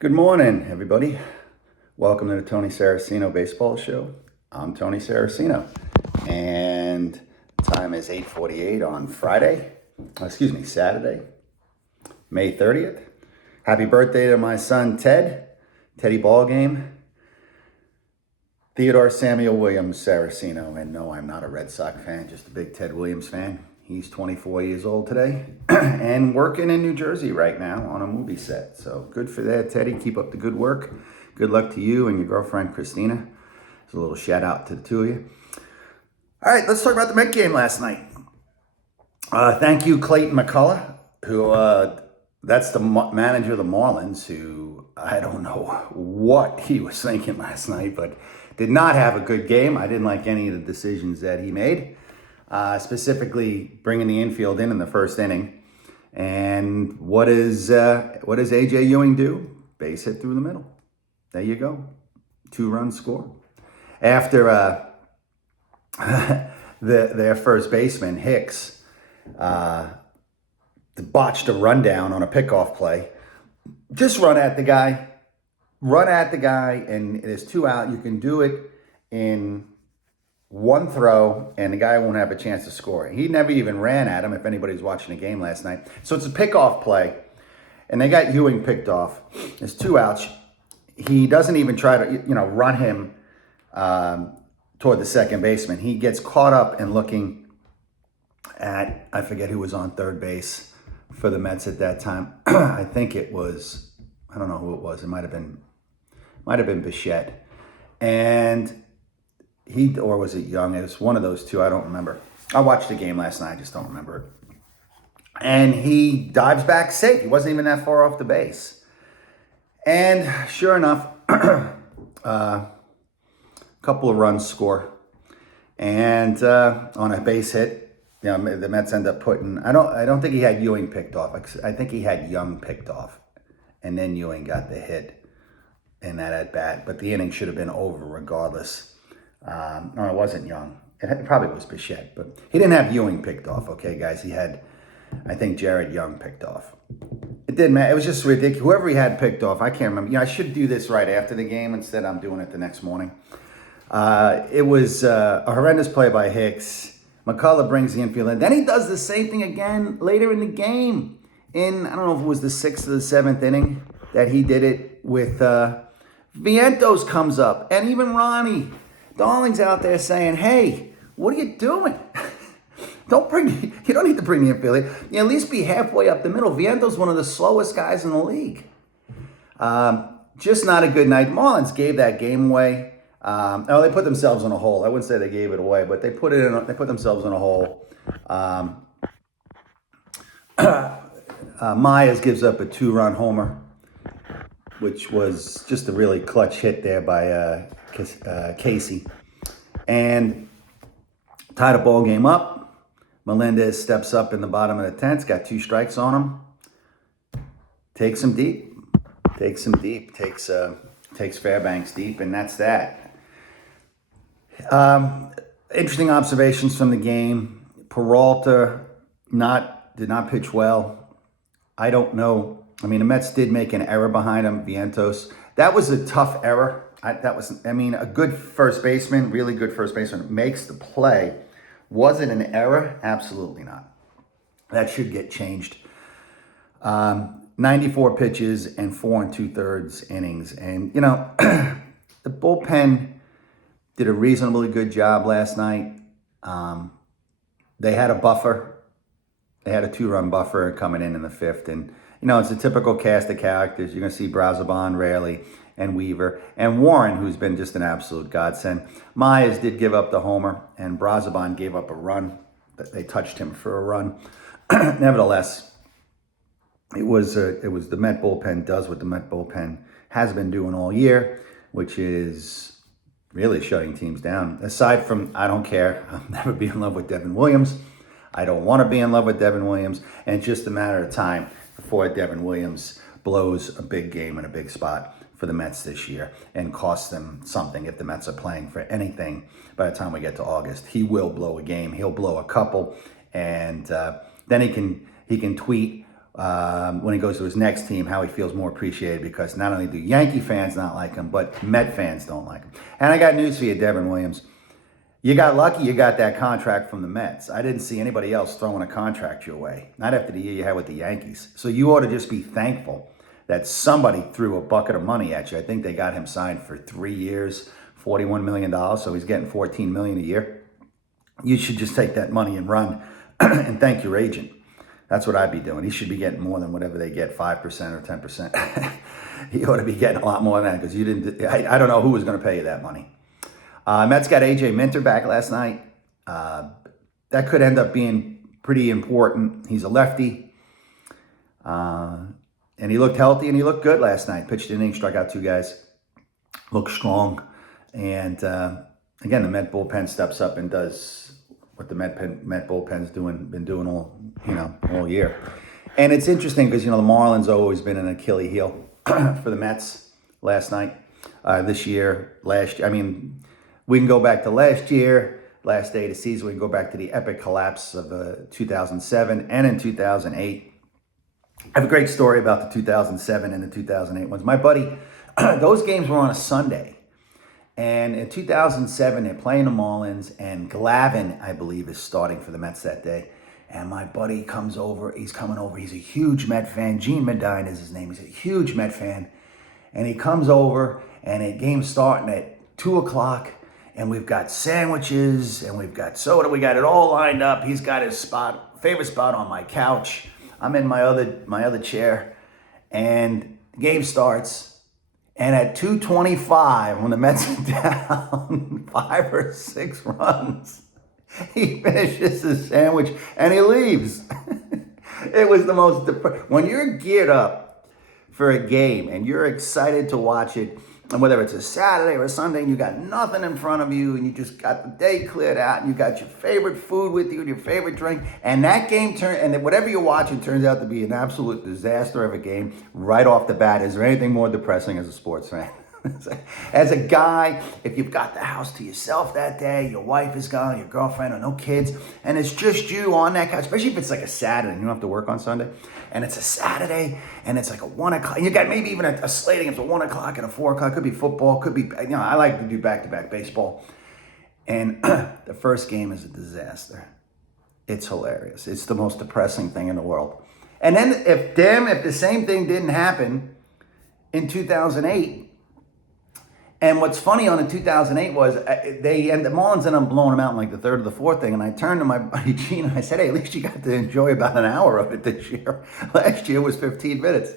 Good morning, everybody. Welcome to the Tony Saraceno Baseball Show. I'm Tony Saraceno, and the time is 8:48 on Saturday, May 30th. Happy birthday to my son, Teddy Ballgame, Theodore Samuel Williams Saraceno. And no, I'm not a Red Sox fan, just a big Ted Williams fan. He's 24 years old today and working in New Jersey right now on a movie set. So good for that, Teddy. Keep up the good work. Good luck to you and your girlfriend, Christina. There's a little shout out to the two of you. All right, let's talk about the Met game last night. Thank you, Clayton McCullough, who that's the manager of the Marlins, who I don't know what he was thinking last night, but did not have a good game. I didn't like any of the decisions that he made. Specifically bringing the infield in the first inning. And what does A.J. Ewing do? Base hit through the middle. There you go. 2-run score. After their first baseman, Hicks, botched a rundown on a pickoff play. Just run at the guy, and there's 2 out. You can do it in one throw, and the guy won't have a chance to score. He never even ran at him, if anybody's watching the game last night. So it's a pickoff play, and they got Ewing picked off. There's 2 outs. He doesn't even try to, run him toward the second baseman. He gets caught up in looking at, I forget who was on third base for the Mets at that time. I think it was, I don't know who it was. It might have been Bichette. And or was it Young? It was one of those two. I don't remember. I watched the game last night. I just don't remember it. And he dives back safe. He wasn't even that far off the base. And sure enough, a couple of runs score. And on a base hit, the Mets end up putting. I don't think he had Ewing picked off. I think he had Young picked off, and then Ewing got the hit in that at bat. But the inning should have been over regardless. No, it wasn't Young. It probably was Bichette, but he didn't have Ewing picked off. Okay, guys, he had, I think, Jared Young picked off. It didn't matter. It was just ridiculous. Whoever he had picked off, I can't remember. I should do this right after the game. Instead, I'm doing it the next morning. It was a horrendous play by Hicks. McCullough brings the infield in. Then he does the same thing again later in the game. I don't know if it was the 6th or the 7th inning that he did it with Vientos comes up, and even Ronnie Darling's out there saying, "Hey, what are you doing? You don't need to bring the infield in. You at least be halfway up the middle." Viento's one of the slowest guys in the league. Just not a good night. Marlins gave that game away. They put themselves in a hole. I wouldn't say they gave it away, but they put themselves in a hole. Myers gives up a 2-run homer, which was just a really clutch hit there by Casey, and tied a ball game up. Melendez steps up in the bottom of the 10th, got 2 strikes on him. Takes him deep. Takes Fairbanks deep, and that's that. Interesting observations from the game. Peralta did not pitch well. I don't know. I mean, the Mets did make an error behind him, Vientos. That was a tough error. A good first baseman, really good first baseman, makes the play. Was it an error? Absolutely not. That should get changed. 94 pitches and 4 2/3 innings. And, the bullpen did a reasonably good job last night. They had a buffer. They had a 2-run buffer coming in the 5th. And, it's a typical cast of characters. You're going to see Brazoban rarely, and Weaver, and Warren, who's been just an absolute godsend. Myers did give up the homer, and Brazoban gave up a run. They touched him for a run. Nevertheless, it was the Met bullpen does what the Met bullpen has been doing all year, which is really shutting teams down. Aside from, I don't care. I'll never be in love with Devin Williams. I don't want to be in love with Devin Williams, and it's just a matter of time before Devin Williams blows a big game in a big spot for the Mets this year and cost them something. If the Mets are playing for anything by the time we get to August, he will blow a game. He'll blow a couple, and then he can tweet when he goes to his next team, how he feels more appreciated, because not only do Yankee fans not like him, but Met fans don't like him. And I got news for you, Devin Williams. You got lucky you got that contract from the Mets. I didn't see anybody else throwing a contract your way, not after the year you had with the Yankees. So you ought to just be thankful that somebody threw a bucket of money at you. I think they got him signed for 3 years, $41 million, so he's getting $14 million a year. You should just take that money and run and thank your agent. That's what I'd be doing. He should be getting more than whatever they get, 5% or 10%. He ought to be getting a lot more than that, because you didn't. I don't know who was going to pay you that money. Mets got A.J. Minter back last night. That could end up being pretty important. He's a lefty. And he looked healthy and he looked good last night. Pitched an inning, struck out 2 guys. Looked strong. And again, the Met bullpen steps up and does what the Met bullpen's been doing all year. And it's interesting because, the Marlins have always been an Achilles heel for the Mets last night, this year, last year. I mean, we can go back to last year, last day of the season. We can go back to the epic collapse of 2007 and in 2008. I have a great story about the 2007 and the 2008 ones. My buddy, those games were on a Sunday. And in 2007, they're playing the Marlins, and Glavine, I believe, is starting for the Mets that day. And my buddy comes over. He's coming over. He's a huge Met fan. Gene Medine is his name. He's a huge Met fan. And he comes over, and the game's starting at 2 o'clock. And we've got sandwiches, and we've got soda. We got it all lined up. He's got his favorite spot on my couch. I'm in my other chair. And the game starts. And at 2:25, when the Mets are down 5 or 6 runs, he finishes his sandwich and he leaves. It was the most when you're geared up for a game and you're excited to watch it, and whether it's a Saturday or a Sunday, and you got nothing in front of you, and you just got the day cleared out, and you got your favorite food with you and your favorite drink, and that game and whatever you're watching turns out to be an absolute disaster of a game right off the bat. Is there anything more depressing as a sports fan? As a guy, if you've got the house to yourself that day, your wife is gone, your girlfriend, or no kids, and it's just you on that couch, especially if it's like a Saturday and you don't have to work on Sunday, and it's a Saturday, and it's like a 1 o'clock, and you got maybe even a slating, it's a 1 o'clock and a 4 o'clock, could be football, could be, I like to do back-to-back baseball, and the first game is a disaster. It's hilarious. It's the most depressing thing in the world. And then if the same thing didn't happen in 2008, and what's funny on the 2008 was the Marlins ended up blowing them out in like the 3rd or the 4th thing. And I turned to my buddy Gene and I said, hey, at least you got to enjoy about an hour of it this year. Last year was 15 minutes,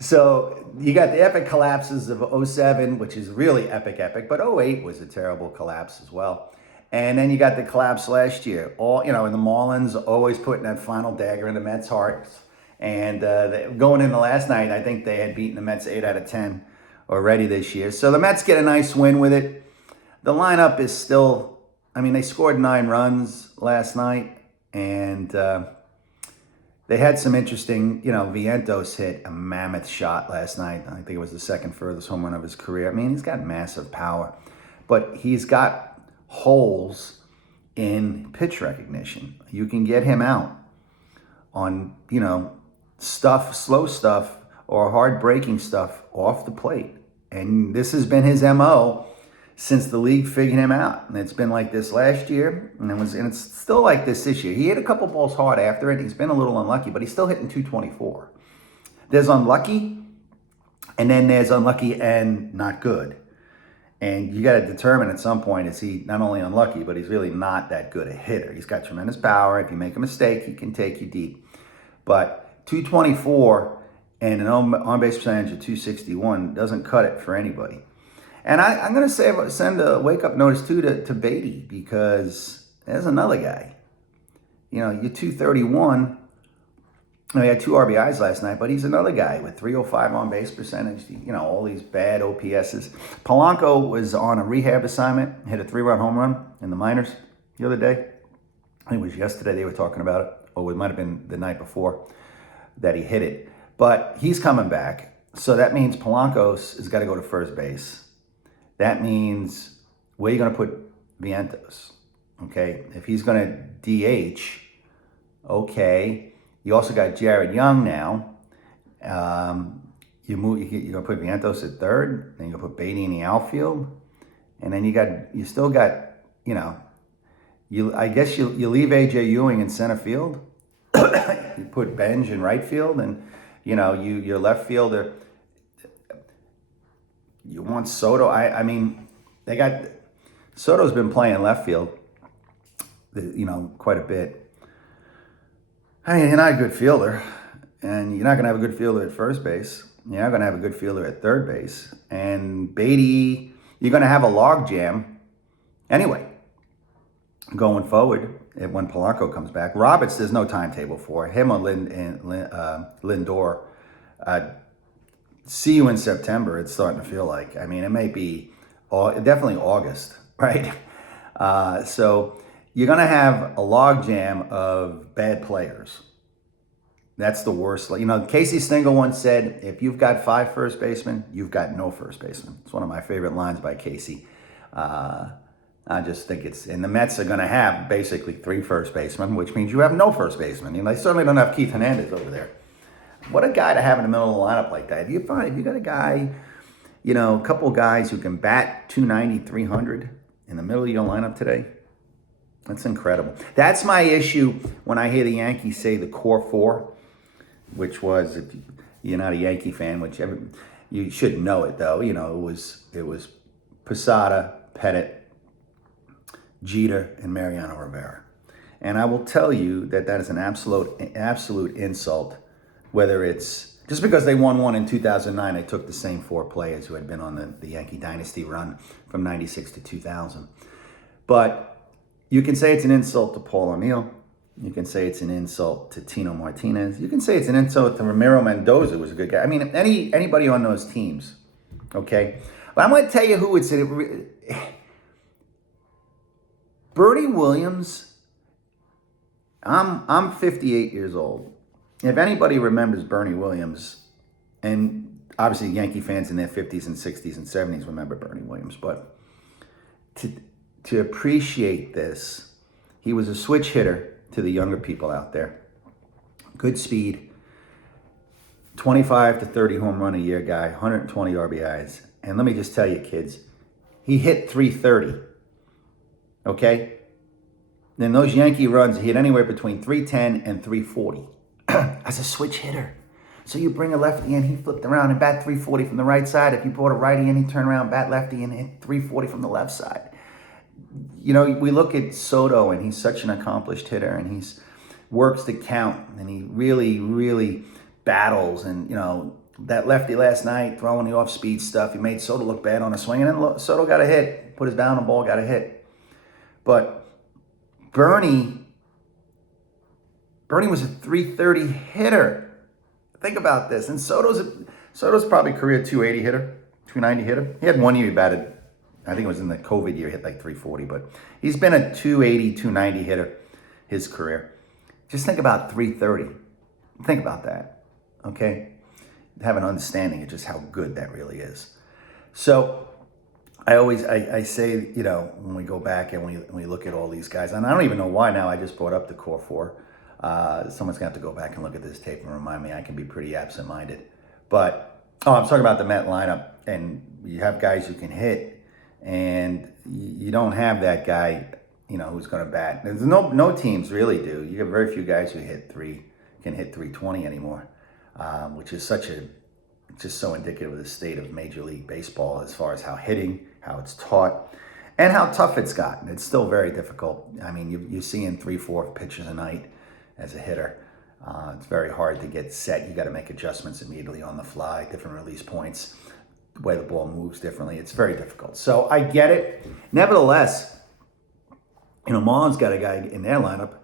So you got the epic collapses of 07, which is really epic. But 08 was a terrible collapse as well. And then you got the collapse last year. And the Marlins always putting that final dagger in the Mets' hearts. And going into last night, I think they had beaten the Mets 8 out of 10. Already this year. So the Mets get a nice win with it. The lineup is still, they scored 9 runs last night, and they had some interesting, Vientos hit a mammoth shot last night. I think it was the 2nd furthest home run of his career. He's got massive power, but he's got holes in pitch recognition. You can get him out on, slow stuff or hard breaking stuff off the plate. And this has been his MO since the league figured him out. And it's been like this last year, and it's still like this year. He hit a couple balls hard after it. He's been a little unlucky, but he's still hitting 224. There's unlucky, and then there's unlucky and not good. And you got to determine at some point, is he not only unlucky, but he's really not that good a hitter. He's got tremendous power. If you make a mistake, he can take you deep. But 224 and an on-base percentage of 261 doesn't cut it for anybody. And I'm going to send a wake-up notice, too, to Beatty, because there's another guy. You're 231. He had 2 RBIs last night, but he's another guy with 305 on-base percentage, all these bad OPSs. Polanco was on a rehab assignment, hit a 3-run home run in the minors the other day. I think it was yesterday they were talking about it, or it might have been the night before that he hit it. But he's coming back, so that means Polanco's has got to go to first base. That means where are you going to put Vientos? Okay, if he's going to DH, okay, You also got Jared Young now. You're gonna put Vientos at third, then you're gonna put Beatty in the outfield, and then you still got, you know, I guess you leave AJ Ewing in center field. You put Benj in right field, and your left fielder. You want Soto. I mean, they got Soto's been playing left field, quite a bit. I mean, you're not a good fielder, and you're not going to have a good fielder at first base. You're not going to have a good fielder at third base. And Beatty, you're going to have a log jam anyway going forward when Polanco comes back. Roberts, there's no timetable for him or Lindor. See you in September, it's starting to feel like. I mean, it may be definitely August, right? So you're going to have a log jam of bad players. That's the worst. Casey Stengel once said, if you've got 5 first basemen, you've got no first baseman. It's one of my favorite lines by Casey. I just think and the Mets are going to have basically 3 first basemen, which means you have no first baseman. They certainly don't have Keith Hernandez over there. What a guy to have in the middle of the lineup like that. If you got a guy, a couple of guys who can bat 290, 300 in the middle of your lineup today, that's incredible. That's my issue when I hear the Yankees say the core 4, which was, if you're not a Yankee fan, you should know it though. It was Posada, Pettit, Jeter, and Mariano Rivera. And I will tell you that is an absolute insult. Whether it's just because they won one in 2009, they took the same 4 players who had been on the Yankee dynasty run from 96 to 2000. But you can say it's an insult to Paul O'Neill. You can say it's an insult to Tino Martinez. You can say it's an insult to Ramiro Mendoza, who was a good guy. I mean, anybody on those teams, okay? But I'm going to tell you who would say it. Bernie Williams, I'm 58 years old. If anybody remembers Bernie Williams, and obviously Yankee fans in their 50s and 60s and 70s remember Bernie Williams, but to appreciate this, he was a switch hitter to the younger people out there. Good speed, 25 to 30 home run a year guy, 120 RBIs. And let me just tell you, kids, he hit 330, okay? Then those Yankee runs, he hit anywhere between 310 and 340. As a switch hitter. So you bring a lefty in, he flipped around and bat 340 from the right side. If you brought a righty in, he turned around, bat lefty and hit 340 from the left side. We look at Soto, and he's such an accomplished hitter, and he's works the count, and he really, really battles. And, that lefty last night, throwing the off-speed stuff, he made Soto look bad on a swing, and then Soto got a hit, put his bat on the ball, got a hit. But Bernie was a 330 hitter. Think about this. And Soto's probably career 280 hitter, 290 hitter. He had one year he batted, I think it was in the COVID year, hit like 340, but he's been a 280, 290 hitter his career. Just think about 330. Think about that, okay? Have an understanding of just how good that really is. So I say, when we go back and we look at all these guys, and I don't even know why now I just brought up the core 4. Someone's going to have to go back and look at this tape and remind me. I can be pretty absent-minded. But, I'm talking about the Met lineup. And you have guys who can hit, and you don't have that guy, who's going to bat. There's no teams really do. You have very few guys who can hit 320 anymore, which is just so indicative of the state of Major League Baseball as far as how it's taught, and how tough it's gotten. It's still very difficult. I mean, you're seeing 3-4 pitches a night as a hitter. It's very hard to get set. You got to make adjustments immediately on the fly, different release points, the way the ball moves differently. It's very difficult. So I get it. Nevertheless, Marlins got a guy in their lineup.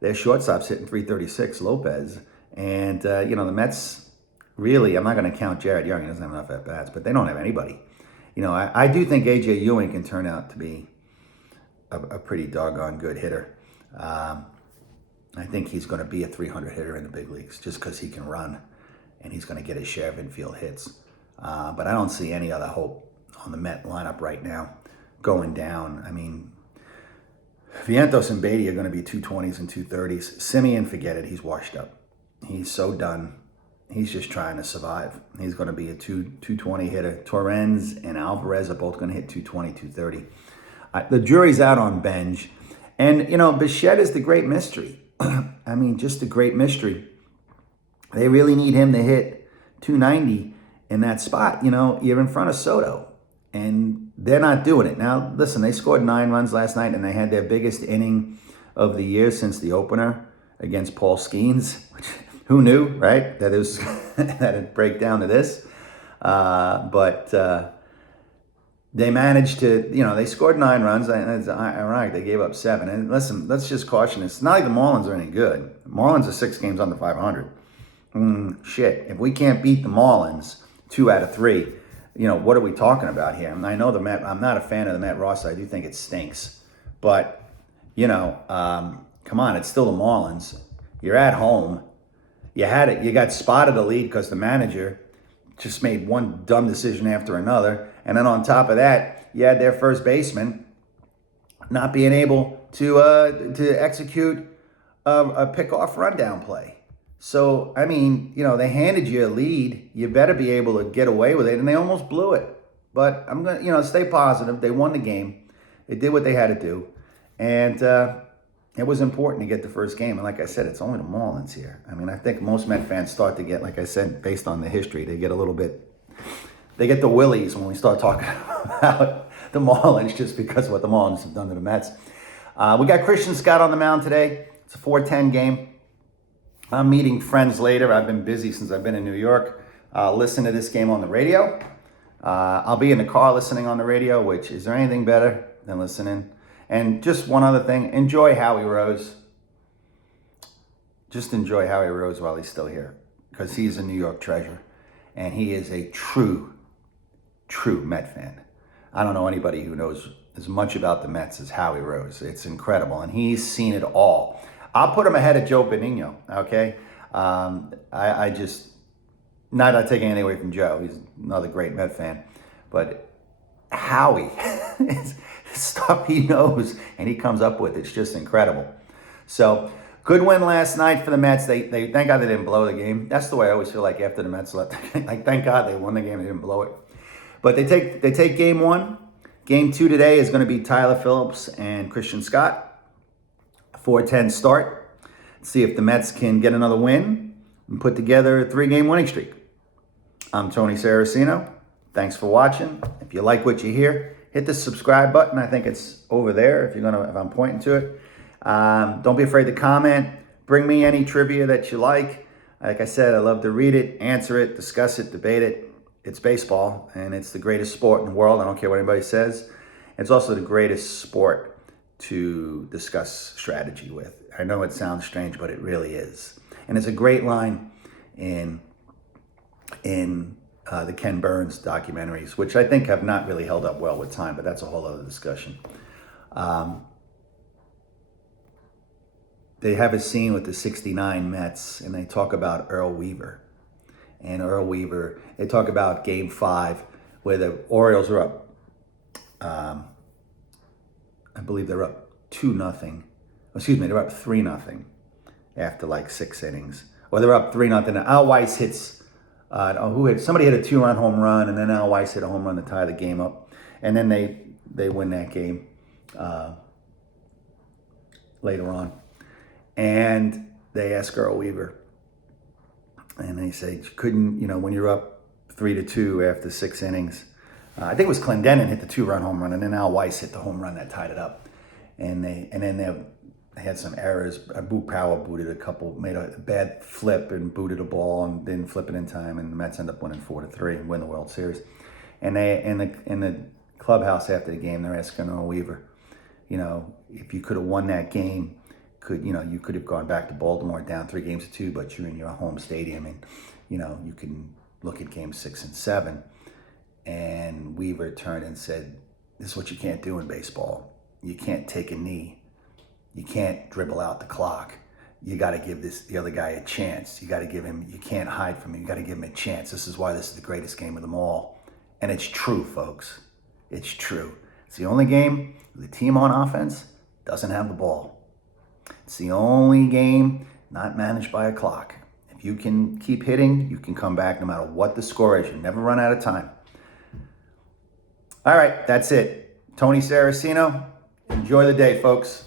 Their shortstop's hitting 336, Lopez. And, the Mets, really, I'm not going to count Jared Young. He doesn't have enough at-bats, but they don't have anybody. I do think AJ Ewing can turn out to be a pretty doggone good hitter. I think he's going to be a 300 hitter in the big leagues just because he can run, and he's going to get his share of infield hits. But I don't see any other hope on the Met lineup right now going down. I mean, Vientos and Beatty are going to be 220s and 230s. Simeon, forget it. He's washed up. He's so done. He's just trying to survive. He's going to be a 220 hitter. Torrens and Alvarez are both going to hit 220, 230. The jury's out on Benj. And, Bichette is the great mystery. I mean, just a great mystery. They really need him to hit 290 in that spot. You're in front of Soto. And they're not doing it. Now, listen, they scored 9 runs last night, and they had their biggest inning of the year since the opener against Paul Skeens, which who knew, right, that it was that it'd break down to this. But they managed to, they scored 9 runs. It's ironic they gave up 7. And listen, let's just caution this. It's not like the Marlins are any good. Marlins are 6 games under 500. Shit, if we can't beat the Marlins 2 out of 3, what are we talking about here? And I know I'm not a fan of the Matt Ross. I do think it stinks. But, come on, it's still the Marlins. You're at home. You had it. You got spotted a lead because the manager just made one dumb decision after another. And then on top of that, you had their first baseman not being able to execute a pickoff rundown play. So, I mean, they handed you a lead. You better be able to get away with it. And they almost blew it. But I'm going to, stay positive. They won the game. They did what they had to do. And it was important to get the first game. And like I said, it's only the Marlins here. I mean, I think most Met fans start to get, like I said, based on the history, they get they get the willies when we start talking about the Marlins just because of what the Marlins have done to the Mets. We got Christian Scott on the mound today. It's a 4:10 game. I'm meeting friends later. I've been busy since I've been in New York. Listen to this game on the radio. I'll be in the car listening on the radio, which is there anything better than listening? And just one other thing, enjoy Howie Rose. Just enjoy Howie Rose while he's still here, because he's a New York treasure, and he is a true Met fan. I don't know anybody who knows as much about the Mets as Howie Rose. It's incredible, and he's seen it all. I'll put him ahead of Joe Benigno, okay? I just, not taking anything away from Joe. He's another great Met fan, but Howie is stuff he knows and he comes up with. It's just incredible. So good win last night for the Mets. They thank God they didn't blow the game. That's the way I always feel like after the Mets left. Like, thank God they won the game. They didn't blow it. But they take game 1. Game 2 today is going to be Tyler Phillips and Christian Scott. 4:10 start. See if the Mets can get another win and put together a 3-game winning streak. I'm Tony Saraceno. Thanks for watching. If you like what you hear, hit the subscribe button. I think it's over there if I'm pointing to it. Don't be afraid to comment. Bring me any trivia that you like. Like I said, I love to read it, answer it, discuss it, debate it. It's baseball, and it's the greatest sport in the world. I don't care what anybody says. It's also the greatest sport to discuss strategy with. I know it sounds strange, but it really is. And it's a great line in the Ken Burns documentaries, which I think have not really held up well with time, but that's a whole other discussion. They have a scene with the 69 Mets, and they talk about Earl Weaver. And Earl Weaver, they talk about Game 5, where the Orioles are up, I believe they're up 2-0. Excuse me, they're up 3-0 after like 6 innings. Or they're up 3-0. Al Weiss hits, somebody hit a 2-run home run, and then Al Weiss hit a home run to tie the game up. And then they win that game later on. And they ask Earl Weaver, and they say, couldn't, when you're up 3-2 after 6 innings, I think it was Clendenin hit the 2-run home run, and then Al Weiss hit the home run that tied it up. And then they had some errors. Boot Power made a bad flip and booted a ball and didn't flip it in time, and the Mets end up winning 4-3 and win the World Series. And they in the clubhouse after the game, they're asking Earl Weaver, if you could have won that game, you could have gone back to Baltimore down 3-2, but you're in your home stadium, and you can look at Games 6 and 7. And Weaver turned and said, "This is what you can't do in baseball. You can't take a knee. You can't dribble out the clock. You got to give the other guy a chance. You got to give him. You can't hide from him. You got to give him a chance. This is why this is the greatest game of them all." And it's true, folks. It's true. It's the only game the team on offense doesn't have the ball. It's the only game not managed by a clock. If you can keep hitting, you can come back no matter what the score is. You never run out of time. All right, that's it. Tony Saraceno, enjoy the day, folks.